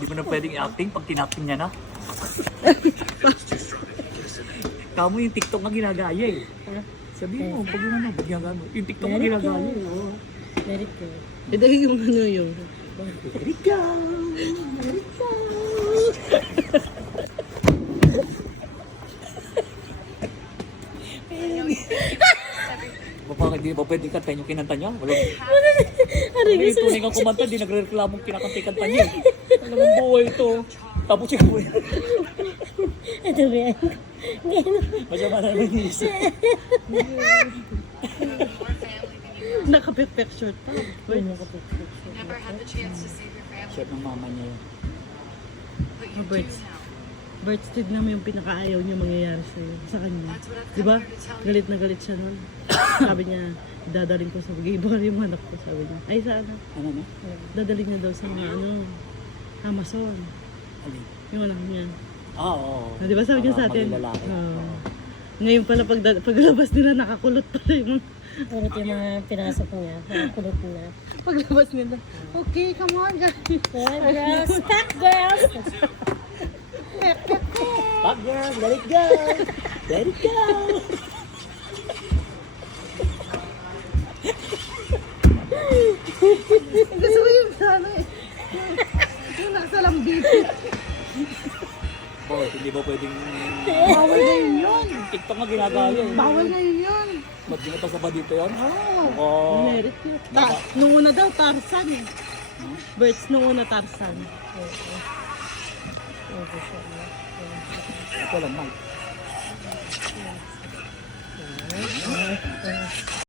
Hindi mo na pwedeng i-acting pag tinacting niya na. Kamo yung TikTok na ginagaya eh. Sabihin mo, pag yung ano, pag yung ano, yung TikTok na ginagaya eh. Oh. Let it go. Ito yung ano yung... Let it go! Let it go! Bakit di ba pwedeng kantahin yung kinanta niya? Wala. Ano yung tunay kang kumanta, di nagre-reklamong kinakanta-kanta niya. Ano naman buhay ito? Tapos siya buhay. Ito ba yan? Masama na naman yung isip. Naka-perfect short pa. Wait. Never had the chance to save your family, Shirt ng mama niya yun. but you do Birds. now. Birds naman yung pinakaayaw niya mangyayari sa kanya. That's what I've Di come ba? here to tell you. Galit na galit siya nun. Sabi niya, dadalhin ko sa Bugay yung anak ko, sabi niya. Ay, sa ano? Ano na? Dadalhin niya daw sa mga Amazon. Alin? Yung anak niya. Oo. Di ba sabi niya sa atin? Mga lalaki. Oo. Ngayon pala paglabas nila, nakakulot pala yung Ulit yung mga pinasok niya. Mga kulot na. paglabas nila. Okay, come on guys. Girls, cut girls! Pop girl, let it go! Let it go! Gusto ko yung sana eh. Yung nasa lambit. Bakit? Hindi ba pwedeng Bawal na yun. TikTok na ginagaya eh? Bawal na yun. Ba't di na pa dito yan? Oo. Oo. Merit yun. Nung una daw, Tarzan eh. Birds nung una, Tarzan. Ito lang, Mike.